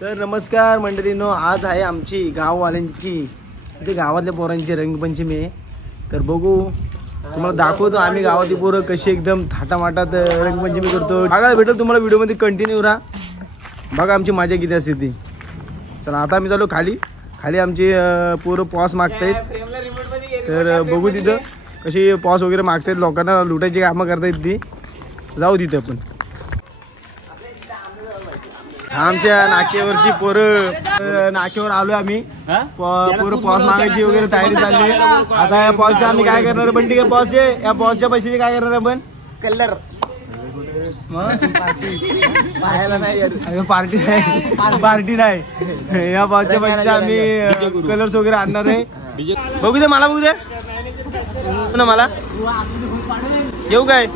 तर नमस्कार मंडळींनो, आज आहे आमची गाववाल्यांची म्हणजे गावातल्या पोरांची रंगपंचमी आहे. तर बघू, तुम्हाला दाखवतो आम्ही गावातली पोरं कशी एकदम थाटामाटात रंगपंचमी करतो. बघायला भेटेल तुम्हाला व्हिडिओमध्ये, कंटिन्यू राहा. बघा आमची मजा किती असते ती. चला आता आम्ही चालू खाली आमची पोरं पॉस मागतायत. तर बघू तिथं कशी पॉस वगैरे मागतायत, लोकांना लुटायची कामं करतायत ती. जाऊ तिथं आपण. आमच्या नाक्यावरची पोरं, नाक्यावर आलोय आम्ही. पोरं पॉस मागायची वगैरे तयारी चालली. आता या पॉसच्या आम्ही काय करणार, पण ठीक आहे पॉसचे, या पॉसच्या पैशाचे काय करणार आपण, कलर पाहायला नाही, पार्टी नाही. या पॉसच्या पैशाचे आम्ही कलर्स वगैरे आणणार आहे. बघू दे मला, बघू दे ना मला. येऊ काय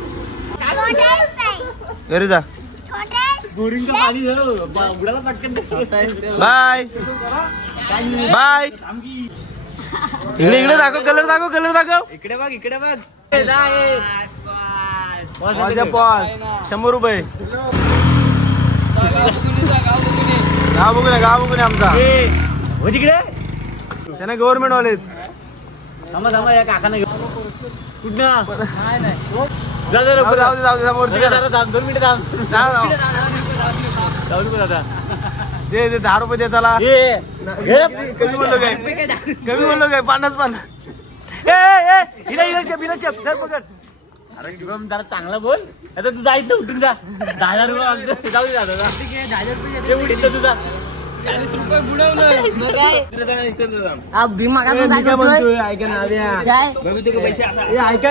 घरी जा. Bye bye. इकडे दाखव, कलर दाखव. इकडे बघ. पॉस 100 रुपये. गाव बघू ना आमचा. हो तिकडे त्यांना गव्हर्नमेंट वालेत. थांबा या काकांना कुठं दे 10 रुपये दे. चला कमी बोललो काय 50. पकड. अरे शुभम जरा चांगला बोल. आता तू जायचं उठून जा. 10,000 रुपये जाऊ दे. उडीत तुझा 40 रुपये बुडवलं. ऐका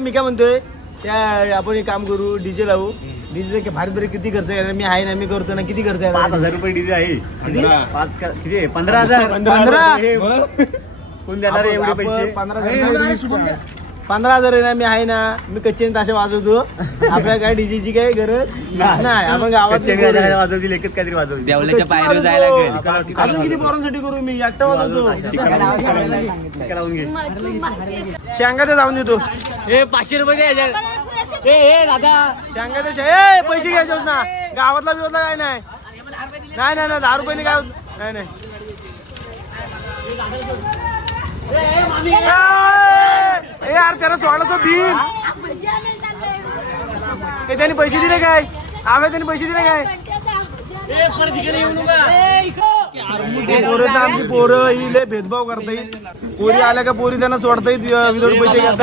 मी काय म्हणतोय, त्या आपण एक काम करू, डीजे लावू. डीजे भारी किती खर्च आहे, मी आहे ना, मी करतो ना. किती खर्च आहे? 5,000 रुपये डीजे आहे. 15,000 कोण देणार एवढे पैसे? 15,000 आहे ना, मी आहे ना, मी कच्चे ताशे वाजवतो. आपल्या काय डीजेची काही गरज नाही. आपण गावात वाजवतील, एकच काहीतरी वाजवतील. देवल्याच्या पायऱ्या जायला लागेल. अजून किती पोरांसाठी करू, मी एकटा वाजवतो. शेंगा ते जाऊन देतो. 500 रुपये द्या. दादा शेंगा ते पैसे घ्यायचे ना. गावातला बिवतला काय नाही. 10 रुपये काय होत नाही. यार त्याला सोडायचं भीम. त्यांनी पैसे दिले काय? त्यांनी पैसे दिले काय? आमची पोरं ही लय भेदभाव करता येईल. पोरी आल्या का पोरी त्यांना सोडता येईल विदाऊट पैसे घेतात.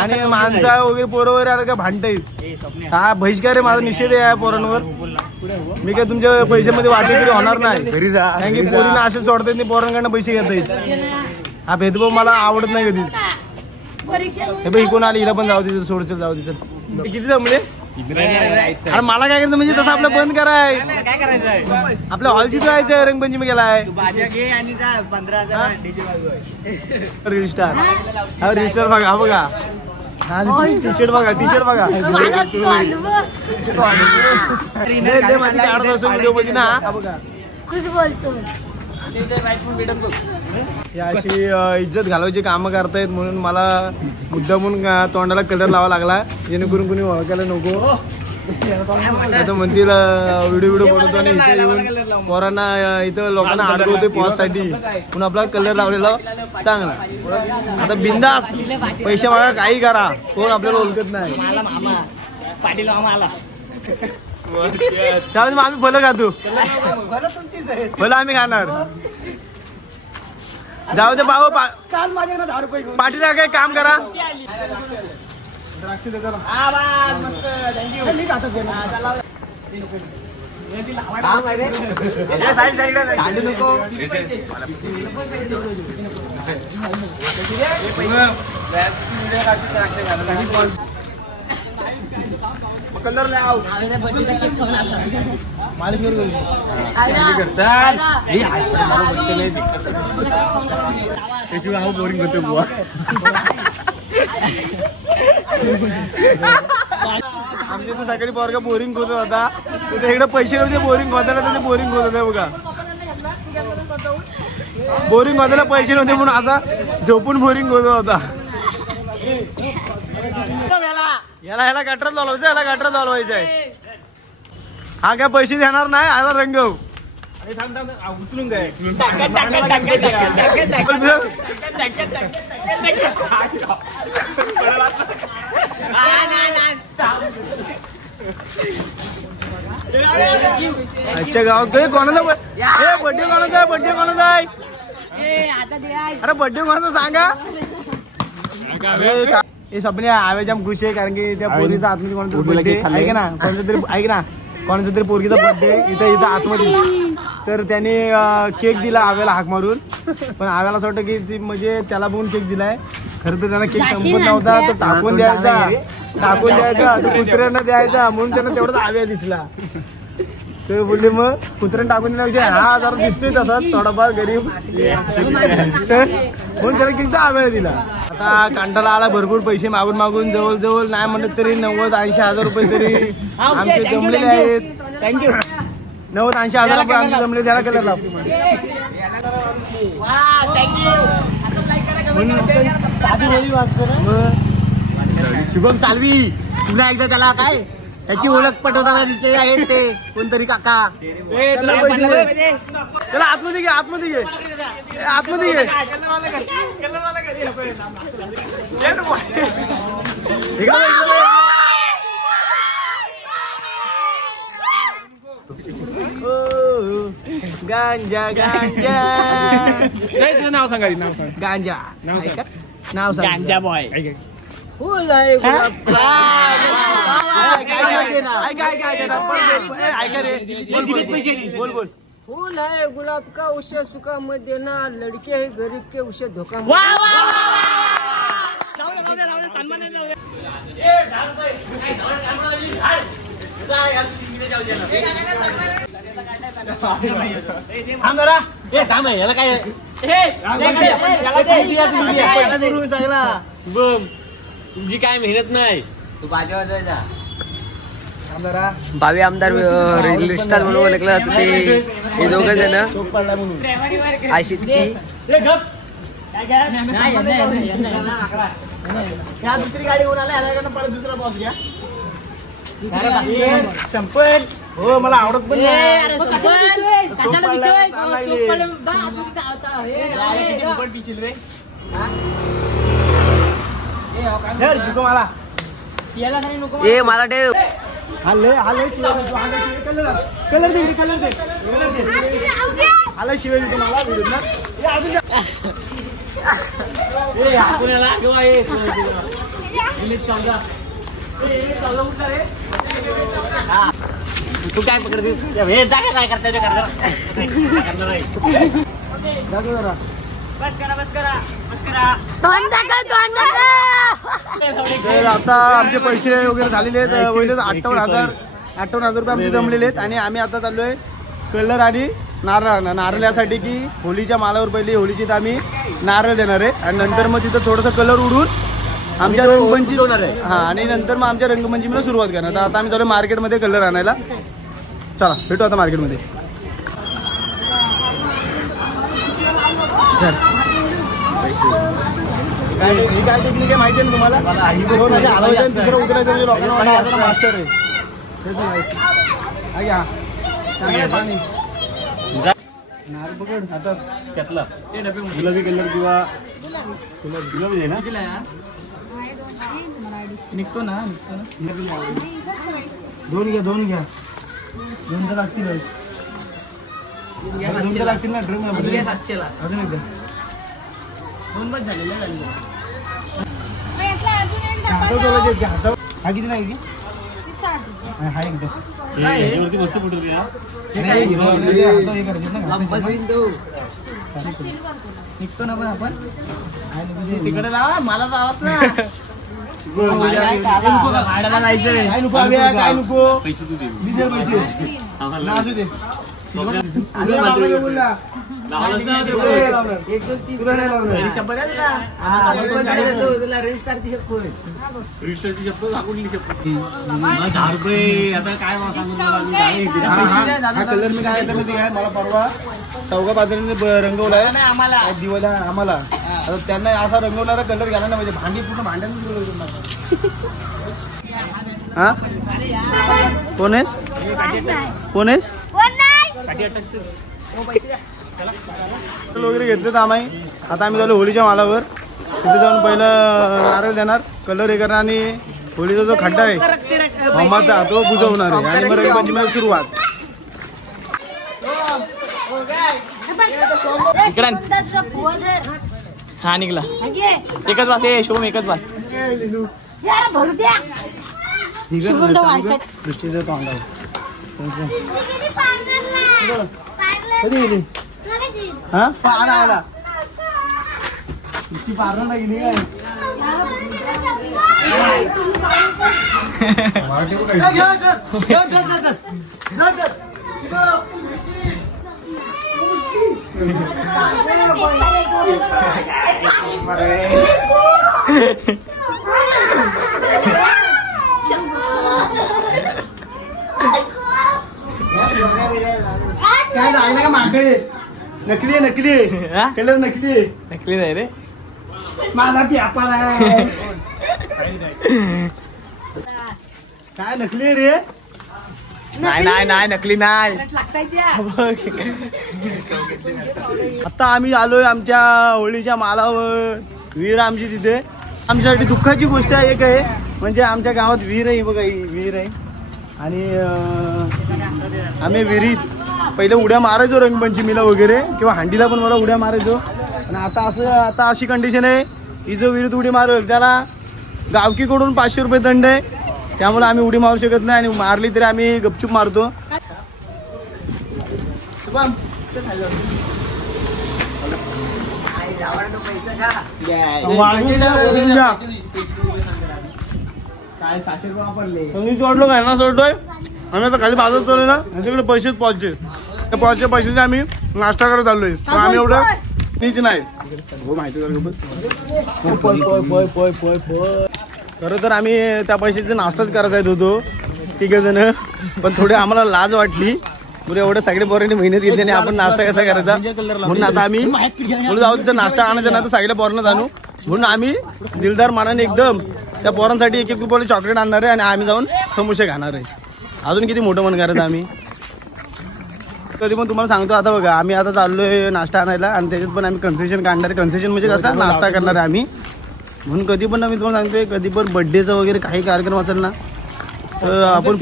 आणि माणसा वगैरे पोरं वगैरे आल्या का भांडता येईल. हा बहिष्कार आहे, माझा निषेध आहे या पोरांवर. मी काय तुमच्या पैशामध्ये वाटेगिरी होणार नाही. कारण की पोरींना असे सोडता येत नाही, पोरांकडनं पैसे घेता येईल. हा भेदभाव मला आवडत नाही कधी. हे बघ कोण आली, हिला पण जाऊ दे, सोड चल जाऊ दे. चल किती जमले? अरे मला काय करायचं म्हणजे तसं आपलं बंद कराय. काय करायचंय, आपल्या हॉलची जायचंय, रंगपंचमी गेलाय. रजिस्टर बघा. टी शर्ट बघा. माझी काढत असतो व्हिडिओ मध्ये ना. अशी इज्जत घालवायची कामं करतायत, म्हणून मला मुद्दा म्हणून तोंडाला कलर लावा लागला, जेणेकरून कुणी ओळखायला नको. आता म्हणतील व्हिडिओ बनवतो आणि इथे येऊन पोरांना, इथं लोकांना अडकवतोय पॉज साठी, म्हणून आपला कलर लावलेला चांगला. आता बिंदास पैसे मागा, काही करा, कोण आपल्याला ओळखत नाही. त्यामुळे आम्ही फलं खातो. फलं आम्ही खाणार. जाऊ दे भाऊ, पाठी काय काम करा. कलर लाव. मालिक बोरिंग होते बुवा. आमच्या तर सकाळी पोरगा बोरिंग होत होता. इकडे पैसे नव्हते, बोरिंग होताना बोरिंग होत होते बघा. बोरिंग होताना पैसे नव्हते म्हणून असा झोपून बोरिंग होत होता. याला गटरात लावायचं आहे. हा काय पैसे देणार नाही, आला रंगव. उचलून काय अच्छा गावात कोणाचा बड्डे कोणाचा आहे बड्डे कोणाचा आहे अरे बड्डे कोणाचा सांगा हे सपने आवे जाम खुश आहे कारण की त्या पोरीचा आतमध्ये कोणाचा बर्थडे आहे ना कोणाचा तरी पोरगीचा बर्थडे इथं आतमध्ये तर त्याने केक दिला आव्याला हाक मारून पण आव्याला असं वाटतं की ती म्हणजे त्याला बघून केक दिलाय खरं तर त्यांना केक संपत नव्हता तो टाकून द्यायचा तो कुत्र्यांना द्यायचा म्हणून त्यांना तेवढाच आव्या दिसला तर बोलले मग कुत्र्यानं टाकून दिल्यापेक्षा हा जरा दिसतोय तसा थोडाफार गरीब म्हणून त्याला केकचा आव्या दिला आता कांटाला आला भरपूर पैसे मागून जवळ नाही म्हणत तरी 90-80 रुपये तरी आमचे जमलेले आहेत थँक्यू 90-80 रुपये आमचे जमले त्याला कलर शुभम साल्वी पुन्हा एकदा त्याला काय त्याची ओळख पटवताना दिसलेली आहे ते कोणतरी काका त्याला आतमध्ये घे गांजा नाव सांगा गांजा नाव सांग गांजा बॉय फुल आहे बोल फूल है गुलाब का उसे सुखा मत देना लड़के है गरीब के उसे धोखा काम आहे याला काय तुमची काय मेहनत नाही तू बाजा वाजवायचा भावी आमदार लिस्टात म्हणून ओळखलं जातं ते हे दोघं जण आशित की दुसरी गाडी होऊन आला परत दुसरा बॉस घ्या संपल हो मला आवडत पण मला ठेव कलर दे आला शिवाय मला तू काय पकडते काय करता तर आता आमचे पैसे वगैरे झालेले आहेत 58,000 रुपये आमचे जमलेले आहेत आणि आम्ही आता चाललोय कलर आणि नारळ यासाठी की होलीच्या मालावर पहिली होलीची तर आम्ही नारळ देणार आहे आणि नंतर मग तिथं थोडंसं कलर उडून आमच्या रंगपंचमी होणार आहे हा आणि नंतर मग आमच्या रंगपंचमीला सुरुवात करणार तर आता आम्ही चालू मार्केटमध्ये कलर आणायला चला भेटू आता मार्केटमध्ये काय टेक्निक आहे माहिती आहे तुम्हाला दुसरं उतरायचं म्हणजे लोकांना मास्टर आहे पाणी नारळ पकड हातात त्यातला गुलाबी कलर किंवा गुलाबी आहे ना निघतो ना दोन घ्या दोन तर लागतील ना ड्रम अजून एकदा दोन बस झालेले हा किती नाही हा एकदम वस्तू पटवली निघतो ना पण आपण तिकडे लावा मला जावाच ना काय नको पैसे तू दे पैसे असू दे कलर मी काय मला परवा चौघा बाजाराने रंगवलाय आम्हाला दिवाळीला आम्हाला आता त्यांना असा रंगवणारा कलर घ्यायला ना म्हणजे भांडी पूर्ण भांड्याने हा कोण आहेस वगैरे घेतलेत आम्ही. आता आम्ही झालो होळीच्या मालावर. तिथे जाऊन पहिलं नारळ देणार, कलर हे करणार आणि होळीचा जो खड्डा आहे होमाचा तो बुजवणार आहे आणि मग रंगपंचमीला सुरुवात. हा निघला एकच वास आहे शुभम, एकच वास. कधी गेली हा आला ती पार्लरला गेली काय? काय लागलं का माकडे? नकली आहे, नकली आहे. कलर नकली आहे. नकली नाही रे, माझा व्यापार आहे. काय नकली आहे रे? नाही नाही नाही नकली नाही. आता आम्ही आलोय आमच्या होळीच्या मालावर. विहीर आमची तिथे. आमच्यासाठी दुःखाची गोष्ट आहे एक आहे, म्हणजे आमच्या गावात विहीर आहे. बघा ही विहीर आहे आणि आम्ही विहिरीत पहिले उड्या मारायचो रंगपंचमीला वगैरे किंवा हांडीला पण मला उड्या मारायचो. आणि आता अशी कंडिशन आहे की जो विहिरीत उडी मारेल त्याला गावकीकडून 500 रुपये दंड आहे. त्यामुळे आम्ही उडी मारू शकत नाही आणि मारली तरी आम्ही गपचूप मारतो. वाटलो काय ना सोडतोय आम्ही आता खाली बाजार चालू ना, यांच्याकडे पैसेच पोहोचचे. त्या पोहोचच्या पैशाचे आम्ही नाश्ता करत चाललोय. पण आम्ही एवढं नीच नाही माहिती खरं तर आम्ही त्या पैशाचे नाश्ताच करायचा येत होतो तिघ जण, पण थोडी आम्हाला लाज वाटली. पुरे एवढं सगळे पोरांनी मेहनत घेतली आणि आपण नाश्ता कसा करायचा म्हणून आता आम्ही जाऊ तिचा नाश्ता आणायचा ना तर सगळ्या पोरांना आणू म्हणून आम्ही दिलदार मानाने एकदम त्या पोरांसाठी 1-1 रुपयाला चॉकलेट आणणार आहे आणि आम्ही जाऊन समोसे खाणार आहे. अजून किती मोठं मन करायचं आम्ही. तरी पण तुम्हाला सांगतो आता बघा आम्ही आता चाललोय नाश्ता आणायला आणि त्याच्यात पण आम्ही कन्सेशन काढणार आहे. कन्सेशन म्हणजे कसं नाश्ता करणार आहे आम्ही. म्हणून कधी पण मी तुम्हाला सांगतोय कधी पण बड्डेचा वगैरे काही कार्यक्रम असेल ना तर आपण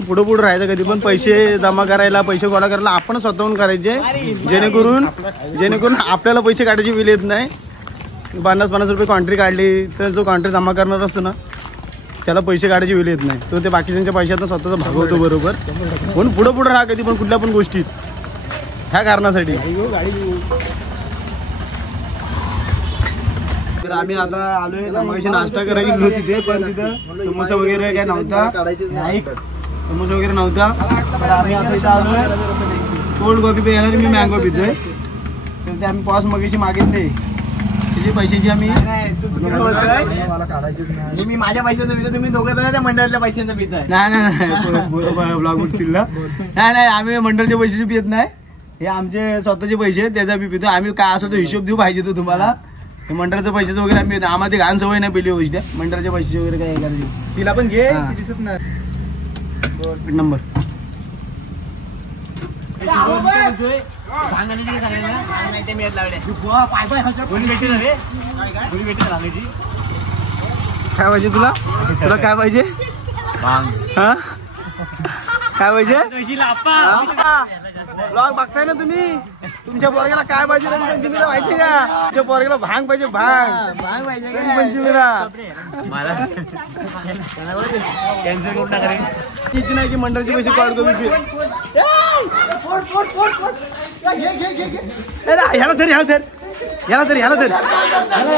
पुढं राहायचं. कधी पण पैसे जमा करायला पैसे गोळा करायला आपण स्वतःहून करायचे जेणेकरून आपल्याला पैसे काढायची वेळ येत नाही. 50-50 रुपये कॉन्ट्री काढली तर जो कॉन्ट्री जमा करणार असतो ना त्याला पैसे काढायची वेळ येत नाही. तो ते बाकीच्यांच्या पैशातनं स्वतःचा भागवतो बरोबर. म्हणून पुढं राहा कधी पण कुठल्या पण गोष्टीत ह्या कारणासाठी. तर आम्ही आता आलोय मगाशी नाश्ता करायला गेलो तिथे पण तिथं समोसा वगैरे काय नव्हता. नाही समोसा वगैरे नव्हता. तर आम्ही आता इथं आलोय कोल्ड कॉफी प्यायला. मी मँगो पितोय तर ते आम्ही पॉस मगाशी मागितले त्याची पैशाची आम्ही मी माझ्या पैशांचा पितो, तुम्ही दोघं जण त्या मंडळातल्या पैशांचा पिताय. नाही ब्लॉग उठतील ना. नाही आम्ही मंडळच्या पैशाचे पित नाही. हे आमचे स्वतःचे पैसे त्याचा बी पितो आम्ही. काय असं तो हिशोब देऊ पाहिजे तो तुम्हाला. मंडळाच्या पैशाचं वगैरे आम्ही आम्हाला ती घाण सवय नाही पहिली गोष्ट. मंडळाच्या पैशाचे वगैरे काय करायची तिला पण घे दिसत नाही नंबर. काय पाहिजे तुला काय पाहिजे हा काय पाहिजे ब्लॉग बघताय ना तुम्ही. तुमच्या पोरग्याला काय पाहिजे रंगपंचमीला माहिती का? तुमच्या पोरग्याला भांग पाहिजे भांग पाहिजे रंगपंचमीला. तीच नाही की मंडळाचे पैसे कॉल करून ह्याला धर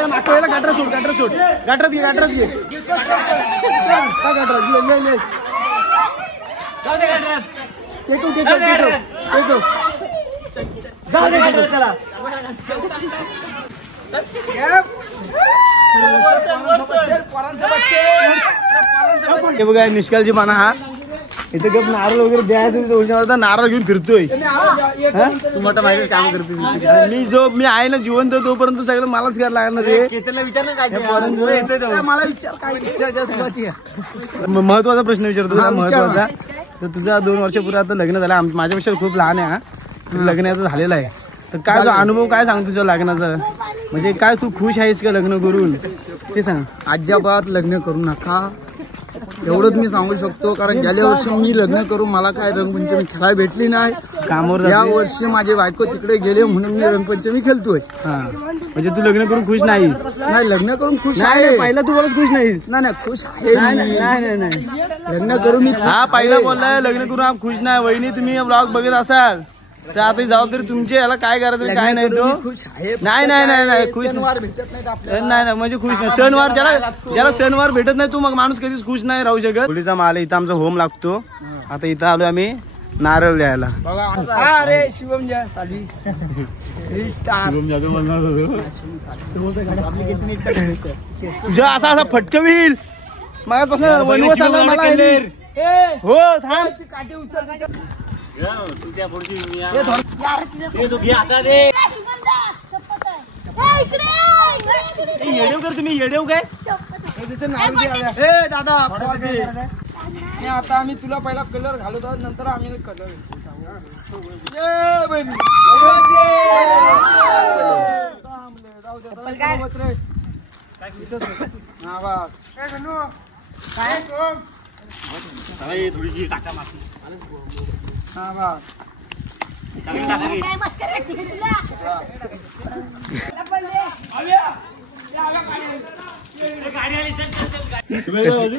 मागच्या गाठरा सोड गाठरात घे हे बघा निष्काळजी पाना हा इथे गप नारळ वगैरे द्यायचं नारळ घेऊन फिरतोय. तू मोठा माहिती काम करतोय. मी आहे ना जिवंत तोपर्यंत सगळं मलाच करायला लागणार आहे. विचार महत्वाचा प्रश्न विचारतो महत्वाचा. तर तुझा 2 वर्षापूर्वी आता लग्न झालं. माझ्यापेक्षा खूप लहान आहे हा. लग्नाचं झालेलं आहे. तर काय तुझा अनुभव काय सांग तुझ्या लग्नाचा, म्हणजे काय तू खुश आहेस का लग्न करून ते सांग. अजिबात लग्न करू नका एवढंच मी सांगू शकतो, कारण गेल्या वर्षी मी लग्न करून मला काय रंगपंचमी खेळायला भेटली नाही. कामावर या वर्षी माझे बायको तिकडे गेले म्हणून मी रंगपंचमी खेळतोय. हा म्हणजे तू लग्न करून खुश नाहीस. नाही लग्न करून खुश नाही आहे. पहिला तू बोलत खुश नाहीस. नाही खुश आहे मी. नाही लग्न करून मी हा पहिला बोललाय लग्न करून हा खुश नाही. वहिनी तुम्ही ब्लॉग बघत असाल तर आता ही जबाबदारी तुमची, याला काय करायचं काय नाही. तो खुश आहे. नाही खुश सणवार भेटत नाहीत आपल्याला. नाही म्हणजे खुश नाही. सणवार ज्याला सणवार भेटत नाही तो मग माणूस कधीच खुश नाही राहू शकत. होळीचा माल इथं आमचा होम लागतो. आता इथं आलो आम्ही नारळ द्यायला. अरे शिवम जय साली तुझा असा फटकवील मागापासून वनवास आला मला. हो थांब येडेव तुम्ही येडेव काय दादा आता आम्ही तुला पहिला कलर घालत आहोत नंतर आम्ही कलर थोडीशी टाका माती.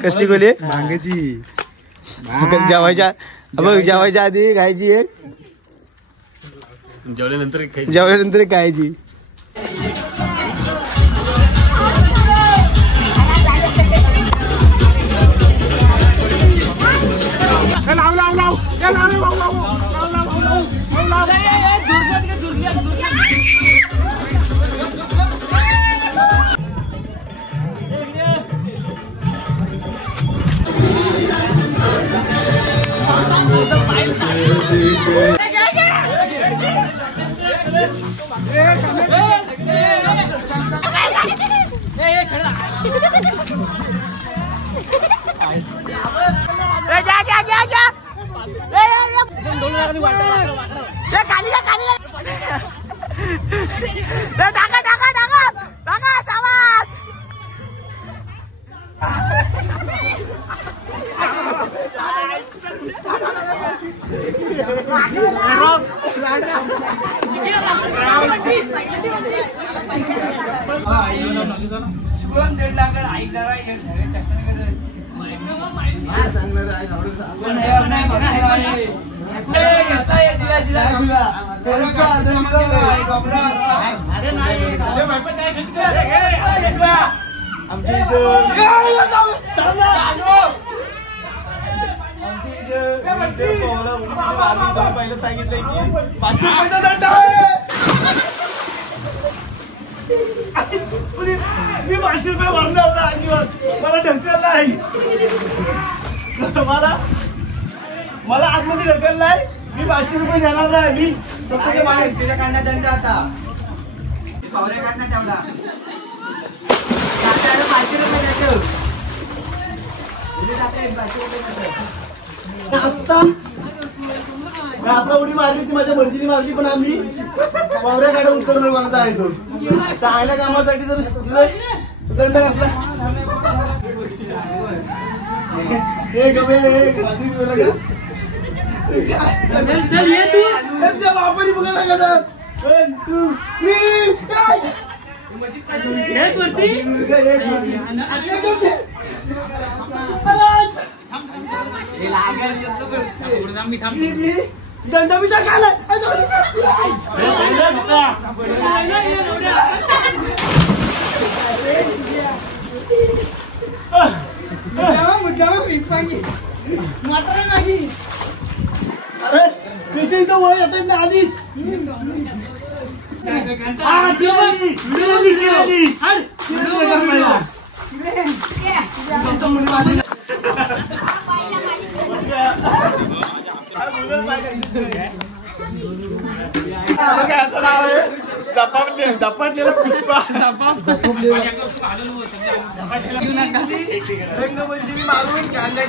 कसली गोली भांगाची जेवायच्या आधी खायची एक, जेवल्यानंतर खायची. पहिलं सांगितलंय की 500 रुपयाचा दंड आहे. मी 500 रुपये भरणार नाही. मला ढकल नाही. मला आतमध्ये ढकल नाही. मी 500 रुपये देणार नाही. मी स्वतःच्या बाहेर तिला काढण्यात दंड आता पावऱ्या काढण्यात तेवढा 500 रुपये द्यायचं. आता उडी मारली ती माझ्या मर्जीने मारली, पण आम्ही पावऱ्या काढा उत्तर मागता आहे. तो चांगल्या कामासाठी जर दंड असला वापरी बघायला 1 2 3 दंड मी टाकायला इथं वय येत आधीच झपाटलेला पुष्पा रंगपंचमी मारून कांदा